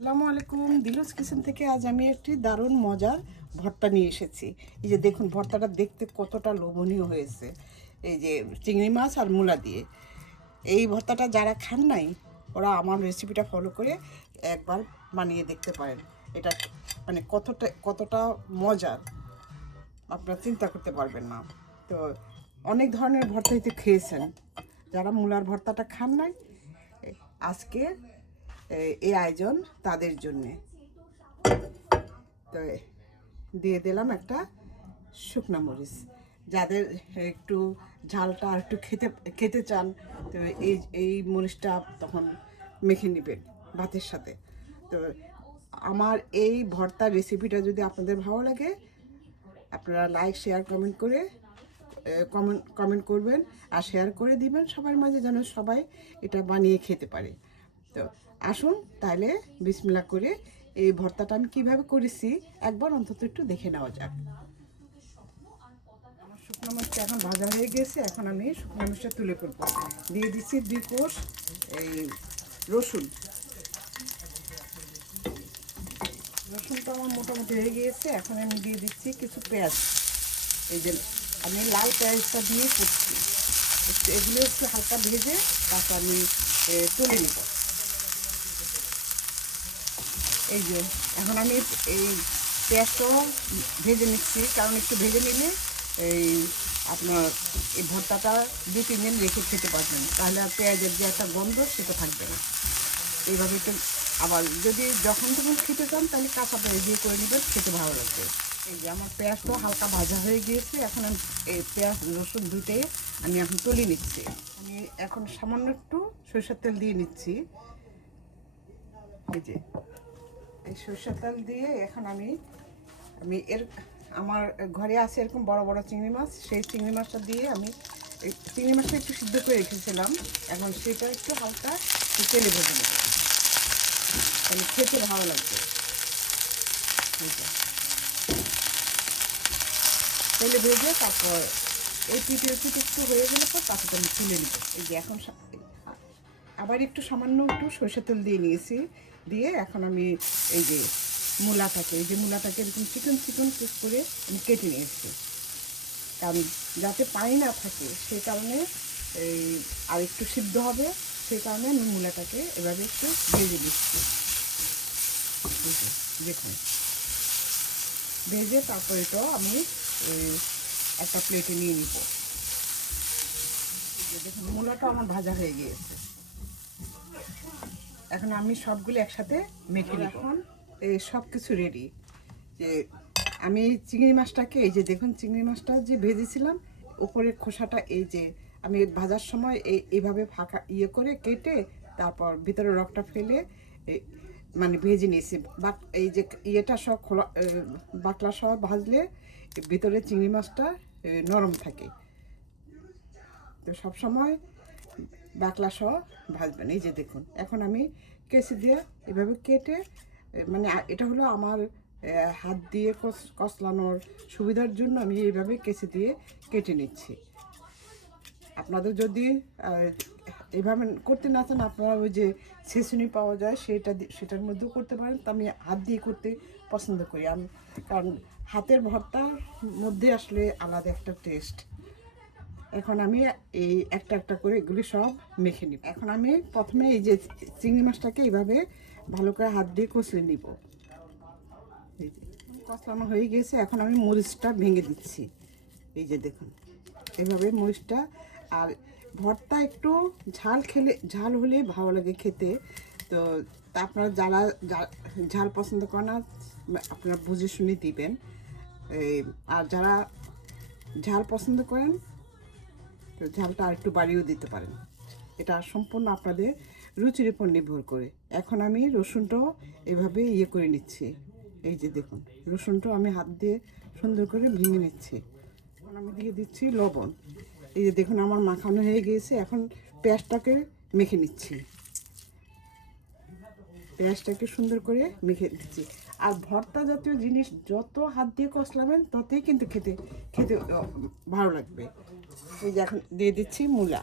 আসসালামু আলাইকুম। দিলুস কিচেন থেকে আজ আমি একটি দারুণ মজার ভর্তা নিয়ে এসেছি। এই যে দেখুন, ভর্তাটা দেখতে কতটা লোভনীয় হয়েছে। এই যে চিংড়ি মাছ আর মূলা দিয়ে এই ভর্তাটা যারা খান নাই, ওরা আমার রেসিপিটা ফলো করে একবার বানিয়ে দেখতে পারেন। এটা মানে কতটা মজার আপনারা চিন্তা করতে পারবেন না। তো অনেক ধরনের ভর্তা হইতে খেয়েছেন, যারা মূলার ভর্তাটা খান নাই, আজকে এই আয়োজন তাদের জন্যে। তো দিয়ে দিলাম একটা শুকনা মরিচ, যাদের একটু ঝালটা একটু খেতে খেতে চান, তো এই মরিচটা তখন মেখে নেবেন ভাতের সাথে। তো আমার এই ভর্তার রেসিপিটা যদি আপনাদের ভালো লাগে, আপনারা লাইক শেয়ার কমেন্ট করে কমেন্ট করবেন আর শেয়ার করে দিবেন সবার মাঝে, যেন সবাই এটা বানিয়ে খেতে পারে। তো আসুন তাহলে বিসমিল্লাহ করে এই ভর্তাটা আমি কীভাবে করেছি একবার অন্তত একটু দেখে নেওয়া যাক। আমার শুকনো মাছটা এখন ভাজা হয়ে গেছে, এখন আমি শুকনো মাছটা তুলে করবো। দিয়ে দিচ্ছি 2 কোষ এই রসুনটা আমার মোটামুটি হয়ে গিয়েছে। এখন আমি দিয়ে দিচ্ছি কিছু পেঁয়াজ। এই যে আমি লাল পেঁয়াজটা দিয়ে করছি, এগুলো একটু হালকা ভেজে তারপর আমি তুলে নিব। এই যে এখন আমি এই পেঁয়াজটাও ভেজে নিচ্ছি, কারণ একটু ভেজে নিলে এই আপনার এই ভর্তাটা 2-3 দিন রেখে খেতে পারবেন, তাহলে আর পেঁয়াজের যে একটা গন্ধ সেটা থাকবে না। এইভাবে একটু আবার যদি যখন তখন খেতে চান তাহলে কাঁচা পেঁয়াজ দিয়ে করে নেবেন, খেতে ভালো লাগবে। এই যে আমার পেঁয়াজটাও হালকা ভাজা হয়ে গিয়েছে, এখন আমি এই পেঁয়াজ রসুন দুটে আমি এখন তুলে নিচ্ছি। আমি এখন সামান্য একটু সরষের তেল দিয়ে নিচ্ছি। এই যে এই সরষের তেল দিয়ে এখন আমি আমার ঘরে আছে এরকম বড় বড় চিংড়ি মাছ, সেই চিংড়ি মাছটা দিয়ে আমি এই চিংড়ি মাছটা একটু সিদ্ধ করে রেখেছিলাম, এখন সেটা একটু হালকা তেলে ভেজে নেব, তাহলে খেতে ভালো লাগবে। তেলে ভেজে তারপর এই পিঠের একটু হয়ে গেলে পর তারপর আমি তুলে নেব। এই যে এখন আবার একটু সামান্য একটু সরষের তেল দিয়ে নিয়েছি, দিয়ে এখন আমি এই যে মূলাটাকে এরকম চিকন পিস করে আমি কেটে নিয়েছি, কারণ যাতে পানি না থাকে সেই কারণে এই আর একটু সিদ্ধ হবে, সেই কারণে আমি মূলাটাকে এভাবে একটু ভেজে দিচ্ছি। দেখুন ভেজে তারপর এটাও আমি একটা প্লেটে নিয়ে নিব। দেখুন মূলাটা আমার ভাজা হয়ে গিয়েছে, এখন আমি সবগুলো একসাথে মেখে নিব। এখন এই সব কিছু রেডি। যে আমি চিংড়ি মাছটাকে, এই যে দেখুন চিংড়ি মাছটা যে ভেজেছিলাম, উপরের খোসাটা এই যে আমি ভাজার সময় এইভাবে ফাঁকা করে কেটে তারপর ভিতরে রকটা ফেলে মানে ভেজে নিয়েছি। বাট এই যে ইয়েটা সব খোলা বাকলা সহ ভাজলে ভিতরে চিংড়ি মাছটা নরম থাকে, তো সবসময় বাকলা সহ ভাজবেন। এই যে দেখুন এখন আমি কেচি দিয়ে এভাবে কেটে, মানে এটা হলো আমার হাত দিয়ে কচলানোর সুবিধার জন্য আমি এইভাবে কেচি দিয়ে কেটে নিচ্ছি। আপনাদের যদি এভাবে করতে না চান, আপনারা ওই যে ছেঁচুনি পাওয়া যায় সেটার মধ্যেও করতে পারেন। তো আমি হাত দিয়ে করতে পছন্দ করি, আমি কারণ হাতের ভর্তার মধ্যে আসলে আলাদা একটা টেস্ট। এখন আমি এই একটা একটা করে এগুলি সব মেখে নিব। এখন আমি প্রথমে এই যে চিংড়ি মাছটাকে এইভাবে ভালো করে হাত দিয়ে কষলে নিব। এই যে কষলানো হয়ে গেছে, এখন আমি মরিচটা ভেঙে দিচ্ছি। এই যে দেখুন এইভাবে মরিচটা, আর ভর্তা একটু ঝাল হলে ভালো লাগে খেতে। তো আপনারা যারা ঝাল পছন্দ করেন না, আপনারা বুঝে শুনে দিবেন। আর যারা ঝাল পছন্দ করেন তো ঝালটা আর একটু বাড়িয়েও দিতে পারেন, এটা সম্পূর্ণ আপনাদের রুচির উপর নির্ভর করে। এখন আমি রসুনটাও এভাবে করে নিচ্ছি। এই যে দেখুন রসুনটাও আমি হাত দিয়ে সুন্দর করে ভেঙে নিচ্ছি। এখন আমি দিয়ে দিচ্ছি লবণ। এই যে দেখুন আমার মাখানো হয়ে গিয়েছে, এখন পেঁয়াজটাকে মেখে নিচ্ছি। পেঁয়াজটাকে সুন্দর করে মেখে দিচ্ছি। আর ভর্তা জাতীয় জিনিস যত হাত দিয়ে কষলাবেন ততই কিন্তু খেতে খেতে ভালো লাগবে। এই যে এখন দিয়ে দিচ্ছি মূলা।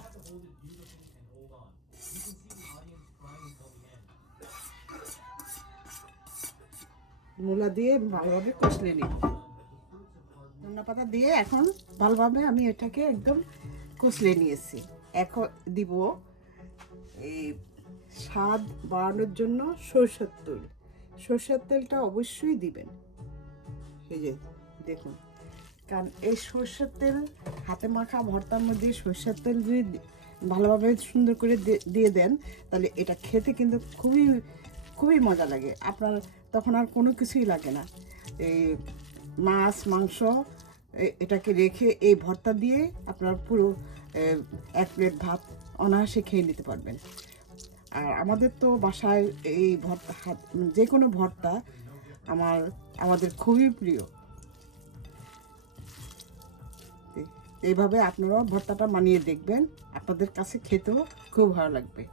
মূলা দিয়ে ভালোভাবে কষলে নিই। ধনিয়া পাতা দিয়ে এখন ভালোভাবে আমি এটাকে একদম কষলে নিয়েছি। এখন দিব এই স্বাদ বাড়ানোর জন্য সরষের তেল। সরষের তেলটা অবশ্যই দিবেন। এই যে দেখুন, কারণ এই সরষের তেল হাতে মাখা ভর্তার মধ্যে সরষের তেল যদি ভালোভাবে সুন্দর করে দিয়ে দেন, তাহলে এটা খেতে কিন্তু খুবই খুবই মজা লাগে। আপনার তখন আর কোনো কিছুই লাগে না। এই মাছ মাংস এটাকে রেখে এই ভর্তা দিয়ে আপনার পুরো এক প্লেট ভাত অনায়াসে খেয়ে নিতে পারবেন। আর আমাদের তো বাসায় এই ভর্তা যে কোনো ভর্তা আমাদের খুবই প্রিয়। এইভাবে আপনারাও ভর্তাটা বানিয়ে দেখবেন, আপনাদের কাছে খেতেও খুব ভালো লাগবে।